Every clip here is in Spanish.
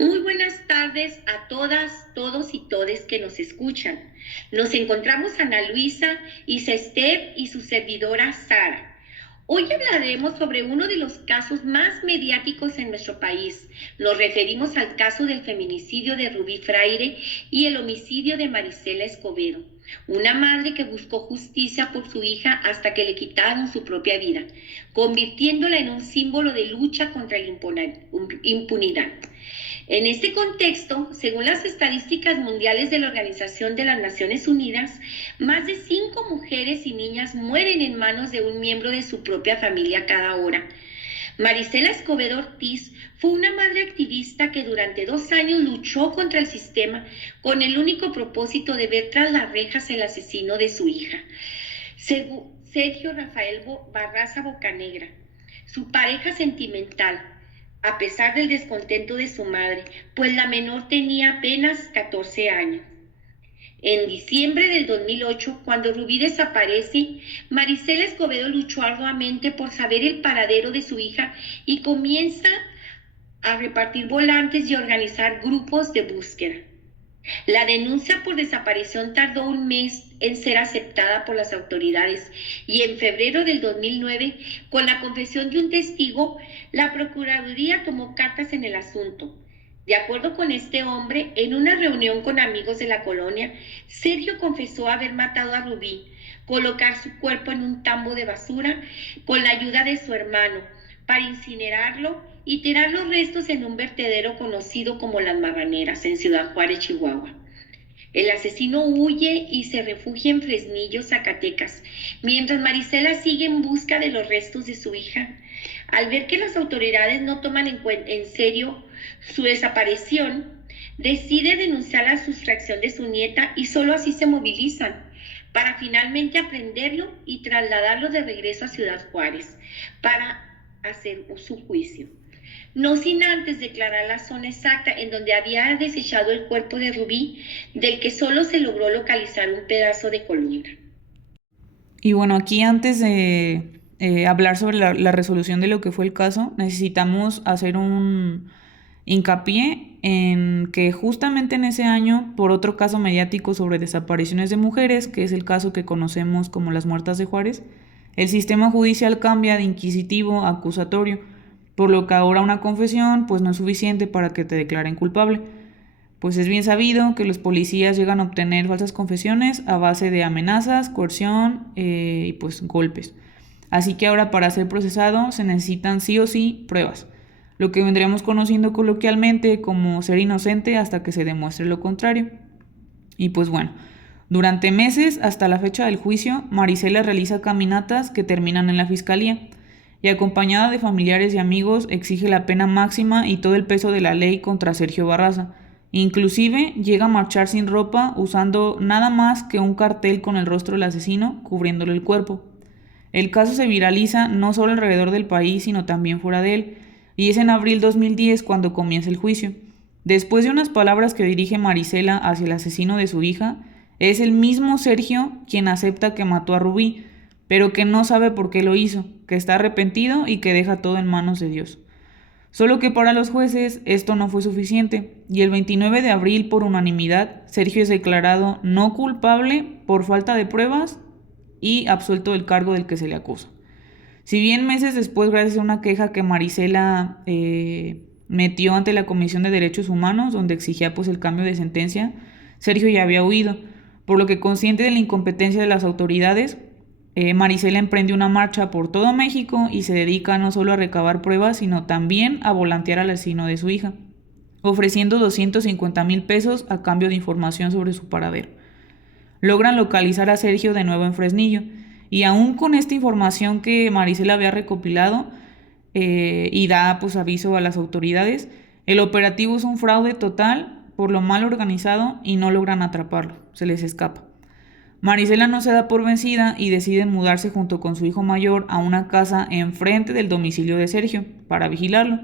Muy buenas tardes a todas, todos y todes que nos escuchan. Nos encontramos Ana Luisa, Isestep y su servidora Sara. Hoy hablaremos sobre uno de los casos más mediáticos en nuestro país. Nos referimos al caso del feminicidio de Rubí Fraire y el homicidio de Marisela Escobedo, una madre que buscó justicia por su hija hasta que le quitaron su propia vida, convirtiéndola en un símbolo de lucha contra la impunidad. En este contexto, según las estadísticas mundiales de la Organización de las Naciones Unidas, más de 5 mujeres y niñas mueren en manos de un miembro de su propia familia cada hora. Marisela Escobedo Ortiz fue una madre activista que durante 2 años luchó contra el sistema con el único propósito de ver tras las rejas el asesino de su hija, Sergio Rafael Barraza Bocanegra, su pareja sentimental, a pesar del descontento de su madre, pues la menor tenía apenas 14 años. En diciembre del 2008, cuando Rubí desaparece, Marisela Escobedo luchó arduamente por saber el paradero de su hija y comienza a repartir volantes y organizar grupos de búsqueda. La denuncia por desaparición tardó un mes en ser aceptada por las autoridades y en febrero del 2009, con la confesión de un testigo, la Procuraduría tomó cartas en el asunto. De acuerdo con este hombre, en una reunión con amigos de la colonia, Sergio confesó haber matado a Rubí, colocar su cuerpo en un tambo de basura con la ayuda de su hermano, para incinerarlo y tirar los restos en un vertedero conocido como Las Marraneras, en Ciudad Juárez, Chihuahua. El asesino huye y se refugia en Fresnillo, Zacatecas, mientras Marisela sigue en busca de los restos de su hija. Al ver que las autoridades no toman en serio su desaparición, decide denunciar la sustracción de su nieta y solo así se movilizan para finalmente aprenderlo y trasladarlo de regreso a Ciudad Juárez para hacer su juicio. No sin antes declarar la zona exacta en donde había desechado el cuerpo de Rubí, del que solo se logró localizar un pedazo de columna. Y bueno, aquí antes de hablar sobre la resolución de lo que fue el caso, necesitamos hacer un hincapié en que justamente en ese año, por otro caso mediático sobre desapariciones de mujeres, que es el caso que conocemos como las muertas de Juárez, el sistema judicial cambia de inquisitivo a acusatorio, por lo que ahora una confesión pues no es suficiente para que te declaren culpable. Pues es bien sabido que los policías llegan a obtener falsas confesiones a base de amenazas, coerción y pues golpes. Así que ahora para ser procesado se necesitan sí o sí pruebas, lo que vendríamos conociendo coloquialmente como ser inocente hasta que se demuestre lo contrario. Y pues bueno, durante meses hasta la fecha del juicio, Marisela realiza caminatas que terminan en la fiscalía y acompañada de familiares y amigos exige la pena máxima y todo el peso de la ley contra Sergio Barraza. Inclusive llega a marchar sin ropa usando nada más que un cartel con el rostro del asesino cubriéndole el cuerpo. El caso se viraliza no solo alrededor del país sino también fuera de él, y es en abril 2010 cuando comienza el juicio. Después de unas palabras que dirige Marisela hacia el asesino de su hija, es el mismo Sergio quien acepta que mató a Rubí, pero que no sabe por qué lo hizo, que está arrepentido y que deja todo en manos de Dios. Solo que para los jueces esto no fue suficiente y el 29 de abril por unanimidad Sergio es declarado no culpable por falta de pruebas y absuelto del cargo del que se le acusa. Si bien meses después, gracias a una queja que Marisela metió ante la Comisión de Derechos Humanos, donde exigía pues el cambio de sentencia, Sergio ya había huido, por lo que consciente de la incompetencia de las autoridades, Marisela emprende una marcha por todo México y se dedica no solo a recabar pruebas, sino también a volantear al asesino de su hija, ofreciendo 250,000 pesos a cambio de información sobre su paradero. Logran localizar a Sergio de nuevo en Fresnillo, y aún con esta información que Marisela había recopilado y da pues aviso a las autoridades, el operativo es un fraude total por lo mal organizado y no logran atraparlo, se les escapa. Marisela no se da por vencida y decide mudarse junto con su hijo mayor a una casa enfrente del domicilio de Sergio para vigilarlo.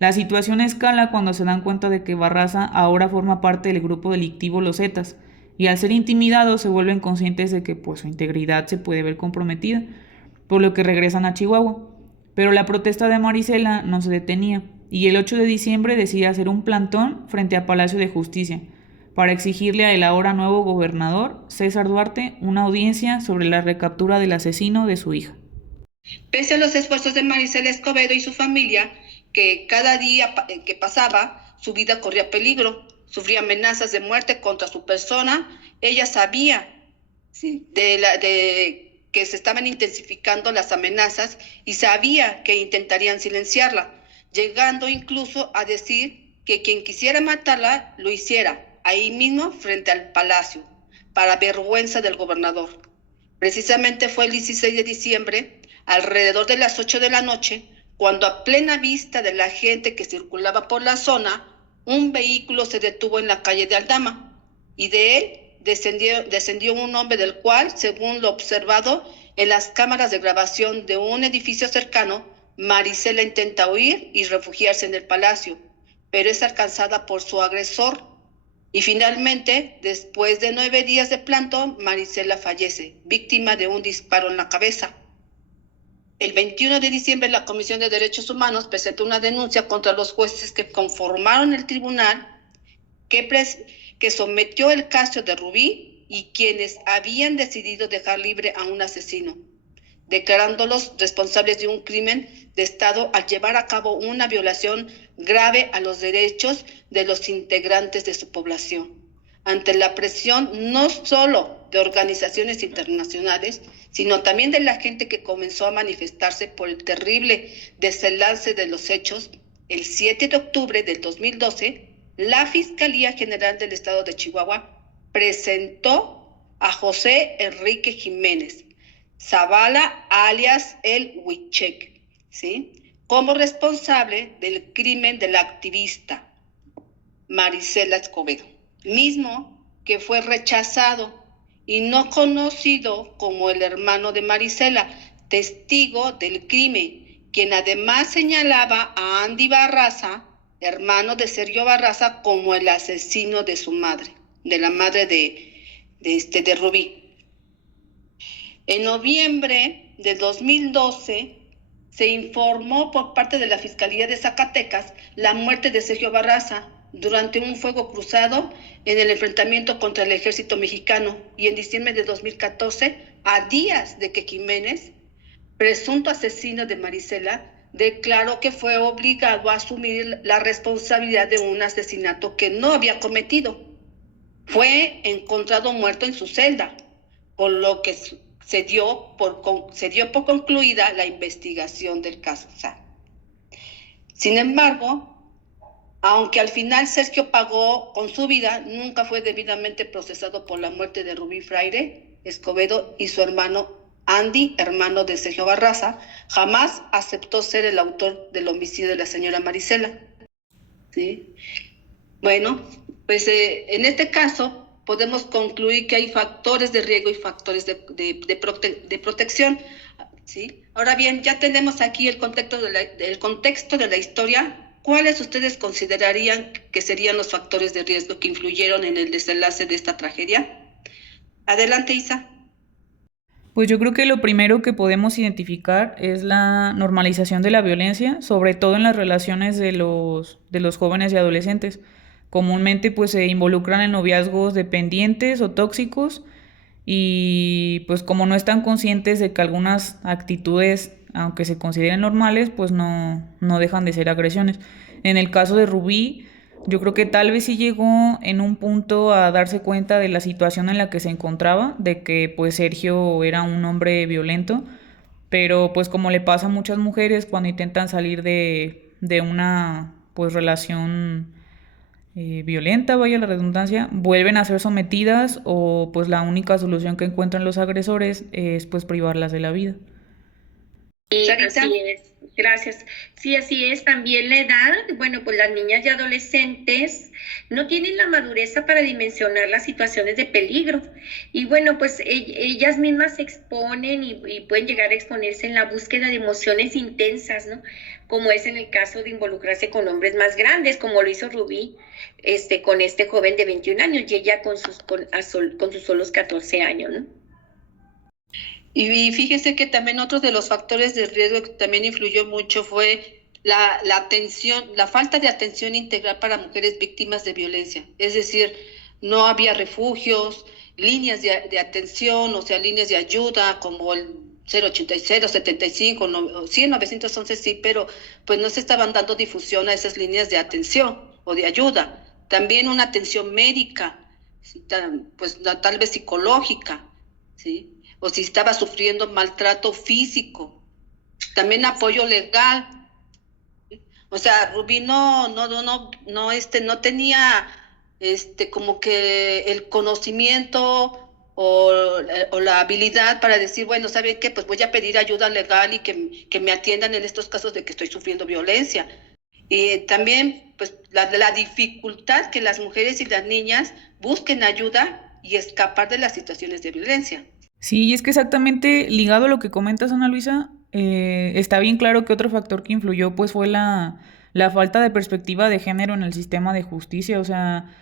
La situación escala cuando se dan cuenta de que Barraza ahora forma parte del grupo delictivo Los Zetas y al ser intimidados se vuelven conscientes de que pues, su integridad se puede ver comprometida, por lo que regresan a Chihuahua. Pero la protesta de Marisela no se detenía y el 8 de diciembre decide hacer un plantón frente a Palacio de Justicia para exigirle al ahora nuevo gobernador, César Duarte, una audiencia sobre la recaptura del asesino de su hija. Pese a los esfuerzos de Marisela Escobedo y su familia, que cada día que pasaba, su vida corría peligro, sufría amenazas de muerte contra su persona, ella sabía que se estaban intensificando las amenazas y sabía que intentarían silenciarla, llegando incluso a decir que quien quisiera matarla lo hiciera ahí mismo frente al palacio, para vergüenza del gobernador. Precisamente fue el 16 de diciembre, alrededor de las 8 de la noche, cuando a plena vista de la gente que circulaba por la zona, un vehículo se detuvo en la calle de Aldama y de él descendió un hombre del cual, según lo observado en las cámaras de grabación de un edificio cercano, Marisela intenta huir y refugiarse en el palacio, pero es alcanzada por su agresor. Y finalmente, después de 9 días de plantón, Marisela fallece, víctima de un disparo en la cabeza. El 21 de diciembre, la Comisión de Derechos Humanos presentó una denuncia contra los jueces que conformaron el tribunal que sometió el caso de Rubí y quienes habían decidido dejar libre a un asesino, declarándolos responsables de un crimen de Estado al llevar a cabo una violación grave a los derechos de los integrantes de su población. Ante la presión no solo de organizaciones internacionales, sino también de la gente que comenzó a manifestarse por el terrible desenlace de los hechos, el 7 de octubre del 2012, la Fiscalía General del Estado de Chihuahua presentó a José Enrique Jiménez Zavala, alias el Huichek, ¿sí?, como responsable del crimen de la activista Marisela Escobedo, mismo que fue rechazado y no conocido como el hermano de Marisela, testigo del crimen, quien además señalaba a Andy Barraza, hermano de Sergio Barraza, como el asesino de su madre, de la madre de Rubí. En noviembre de 2012 se informó por parte de la Fiscalía de Zacatecas la muerte de Sergio Barraza durante un fuego cruzado en el enfrentamiento contra el ejército mexicano, y en diciembre de 2014, a días de que Jiménez, presunto asesino de Marisela, declaró que fue obligado a asumir la responsabilidad de un asesinato que no había cometido. Fue encontrado muerto en su celda, por lo que se dio por concluida la investigación del caso. Sin embargo, aunque al final Sergio pagó con su vida, nunca fue debidamente procesado por la muerte de Rubí Fraire Escobedo y su hermano Andy, hermano de Sergio Barraza, jamás aceptó ser el autor del homicidio de la señora Marisela. ¿Sí? Bueno, pues en este caso podemos concluir que hay factores de riesgo y factores de protección. ¿Sí? Ahora bien, ya tenemos aquí el contexto de la historia. ¿Cuáles ustedes considerarían que serían los factores de riesgo que influyeron en el desenlace de esta tragedia? Adelante, Isa. Pues yo creo que lo primero que podemos identificar es la normalización de la violencia, sobre todo en las relaciones de los jóvenes y adolescentes. Comúnmente pues se involucran en noviazgos dependientes o tóxicos y pues como no están conscientes de que algunas actitudes, aunque se consideren normales, pues no dejan de ser agresiones. En el caso de Rubí, yo creo que tal vez sí llegó en un punto a darse cuenta de la situación en la que se encontraba, de que pues Sergio era un hombre violento, pero pues como le pasa a muchas mujeres cuando intentan salir de una pues relación violenta, vaya la redundancia, vuelven a ser sometidas o pues la única solución que encuentran los agresores es pues privarlas de la vida. Así es, gracias. Sí, así es. También la edad, bueno, pues las niñas y adolescentes no tienen la madurez para dimensionar las situaciones de peligro. Y bueno, pues ellas mismas se exponen y pueden llegar a exponerse en la búsqueda de emociones intensas, ¿no? Como es en el caso de involucrarse con hombres más grandes, como lo hizo Rubí con este joven de 21 años y ella con sus solos 14 años, ¿no? Y fíjese que también otro de los factores de riesgo que también influyó mucho fue la atención, la falta de atención integral para mujeres víctimas de violencia. Es decir, no había refugios, líneas de atención, o sea, líneas de ayuda como el 080, 75, 100, 911, sí, pero pues no se estaban dando difusión a esas líneas de atención o de ayuda. También una atención médica, ¿sí? Pues tal vez psicológica, ¿sí? O si estaba sufriendo maltrato físico. También apoyo legal. O sea, Rubí no tenía como que el conocimiento o la habilidad para decir, bueno, ¿sabe qué? Pues voy a pedir ayuda legal y que me atiendan en estos casos de que estoy sufriendo violencia. Y también, pues, la dificultad que las mujeres y las niñas busquen ayuda y escapar de las situaciones de violencia. Sí, y es que exactamente ligado a lo que comentas, Ana Luisa, está bien claro que otro factor que influyó pues fue la falta de perspectiva de género en el sistema de justicia. O sea,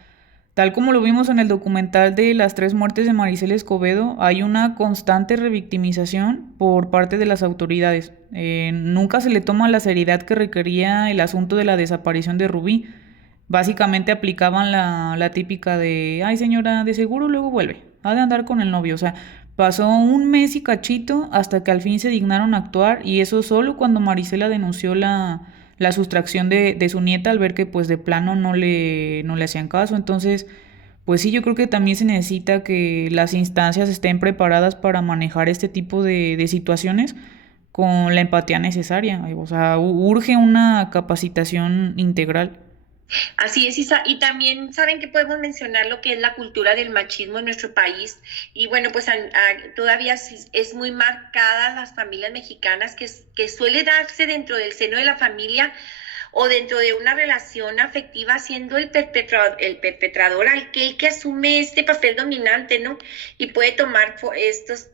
tal como lo vimos en el documental de las 3 muertes de Maricela Escobedo, hay una constante revictimización por parte de las autoridades. Nunca se le toma la seriedad que requería el asunto de la desaparición de Rubí. Básicamente aplicaban la típica de, ay señora, de seguro luego vuelve, ha de andar con el novio. O sea, pasó un mes y cachito hasta que al fin se dignaron a actuar, y eso solo cuando Marisela denunció la sustracción de su nieta al ver que pues de plano no le hacían caso. Entonces, pues sí, yo creo que también se necesita que las instancias estén preparadas para manejar este tipo de situaciones con la empatía necesaria. O sea, urge una capacitación integral. Así es, Isa. Y también saben que podemos mencionar lo que es la cultura del machismo en nuestro país. Y bueno, pues todavía es muy marcada las familias mexicanas que suele darse dentro del seno de la familia o dentro de una relación afectiva, siendo el perpetrador aquel que asume este papel dominante, ¿no? Y puede tomar estos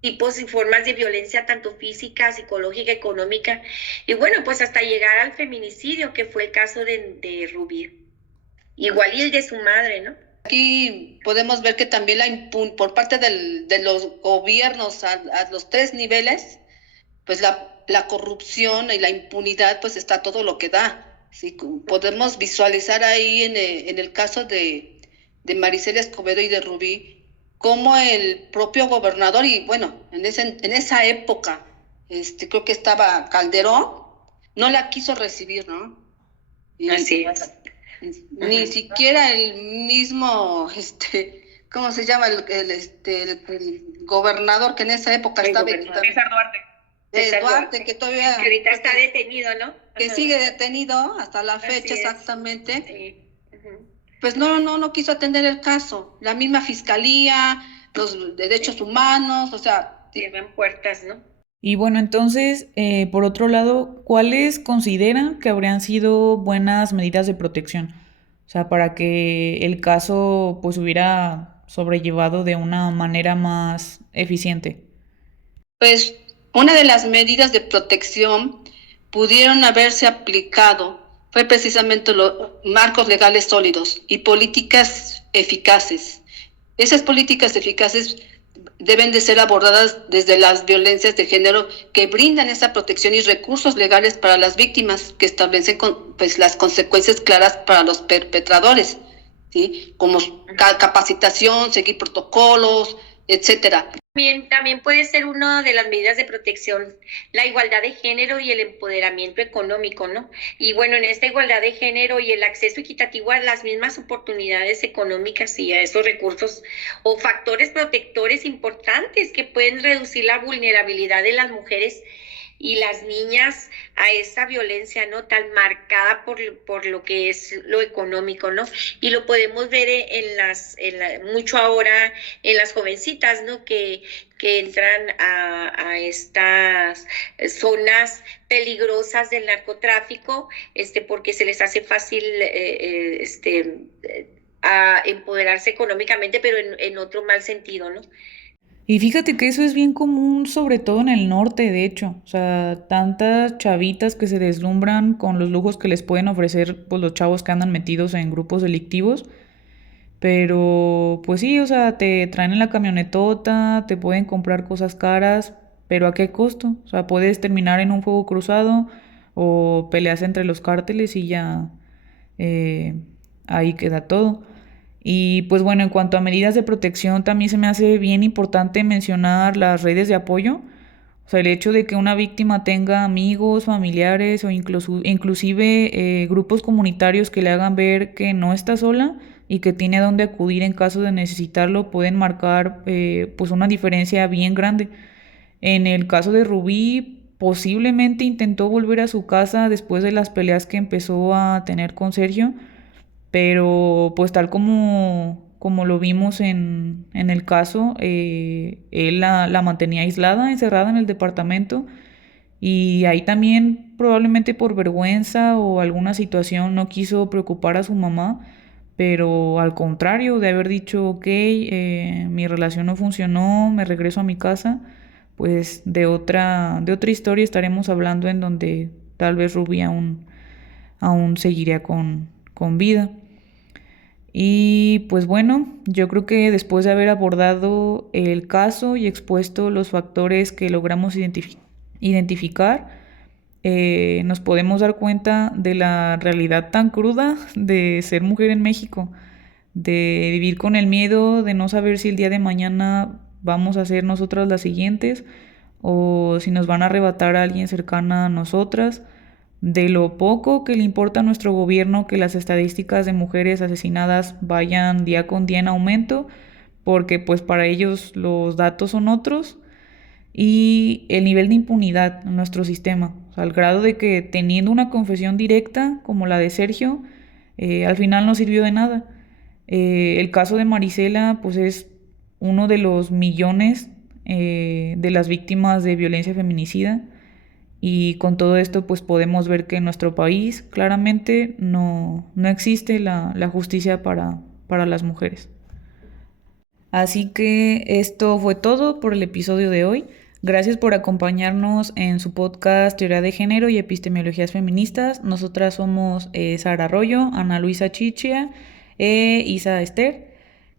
tipos y formas de violencia, tanto física, psicológica, económica, y bueno, pues hasta llegar al feminicidio, que fue el caso de Rubí. Igual y el de su madre, ¿no? Aquí podemos ver que también por parte de los gobiernos a los 3 niveles, pues la corrupción y la impunidad pues está todo lo que da. ¿Sí? Podemos visualizar ahí en el caso de Maricela Escobedo y de Rubí, cómo el propio gobernador, y bueno, en esa época, creo que estaba Calderón, no la quiso recibir, ¿no? Así es. Ni siquiera el mismo, ¿cómo se llama? El gobernador que en esa época estaba... César Duarte. Duarte, que todavía... Que ahorita está detenido, ¿no? Que sigue detenido hasta la fecha, exactamente. Sí. Uh-huh. Pues no quiso atender el caso. La misma fiscalía, los derechos humanos, o sea... Cierran puertas, ¿no? Y bueno, entonces, por otro lado, ¿cuáles consideran que habrían sido buenas medidas de protección? O sea, para que el caso pues hubiera sobrellevado de una manera más eficiente. Pues una de las medidas de protección pudieron haberse aplicado fue precisamente los marcos legales sólidos y políticas eficaces. Esas políticas eficaces deben de ser abordadas desde las violencias de género, que brindan esa protección y recursos legales para las víctimas, que establecen pues las consecuencias claras para los perpetradores, ¿sí? Como capacitación, seguir protocolos, etcétera. También puede ser una de las medidas de protección la igualdad de género y el empoderamiento económico, ¿no? Y bueno, en esta igualdad de género y el acceso equitativo a las mismas oportunidades económicas y a esos recursos o factores protectores importantes que pueden reducir la vulnerabilidad de las mujeres y las niñas a esa violencia, ¿no? Tan marcada por lo que es lo económico, ¿no? Y lo podemos ver mucho ahora en las jovencitas, ¿no? Que entran a estas zonas peligrosas del narcotráfico, porque se les hace fácil, a empoderarse económicamente, pero en otro mal sentido, ¿no? Y fíjate que eso es bien común, sobre todo en el norte, de hecho. O sea, tantas chavitas que se deslumbran con los lujos que les pueden ofrecer pues, los chavos que andan metidos en grupos delictivos. Pero, pues sí, o sea, te traen en la camionetota, te pueden comprar cosas caras, pero ¿a qué costo? O sea, puedes terminar en un fuego cruzado, o peleas entre los cárteles y ya ahí queda todo. Y pues bueno, en cuanto a medidas de protección, también se me hace bien importante mencionar las redes de apoyo. O sea, el hecho de que una víctima tenga amigos, familiares o inclusive grupos comunitarios que le hagan ver que no está sola y que tiene a dónde acudir en caso de necesitarlo, pueden marcar pues una diferencia bien grande. En el caso de Rubí, posiblemente intentó volver a su casa después de las peleas que empezó a tener con Sergio, pero pues tal como lo vimos en el caso, él la mantenía aislada, encerrada en el departamento, y ahí también probablemente por vergüenza o alguna situación no quiso preocupar a su mamá, pero al contrario de haber dicho, ok, mi relación no funcionó, me regreso a mi casa, pues de otra historia estaremos hablando en donde tal vez Ruby aún seguiría con vida. Y pues bueno, yo creo que después de haber abordado el caso y expuesto los factores que logramos identificar, nos podemos dar cuenta de la realidad tan cruda de ser mujer en México, de vivir con el miedo de no saber si el día de mañana vamos a ser nosotras las siguientes o si nos van a arrebatar a alguien cercana a nosotras, de lo poco que le importa a nuestro gobierno que las estadísticas de mujeres asesinadas vayan día con día en aumento, porque pues para ellos los datos son otros, y el nivel de impunidad en nuestro sistema, o sea, al grado de que teniendo una confesión directa como la de Sergio, al final no sirvió de nada. El caso de Marisela pues es uno de los millones de las víctimas de violencia feminicida, y con todo esto pues podemos ver que en nuestro país claramente no existe la justicia para las mujeres. Así que esto fue todo por el episodio de hoy. Gracias por acompañarnos en su podcast Teoría de Género y Epistemologías Feministas. Nosotras somos Sara Arroyo, Ana Luisa Chichia e Isa Esther.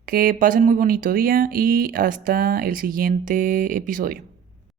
Que pasen muy bonito día y hasta el siguiente episodio.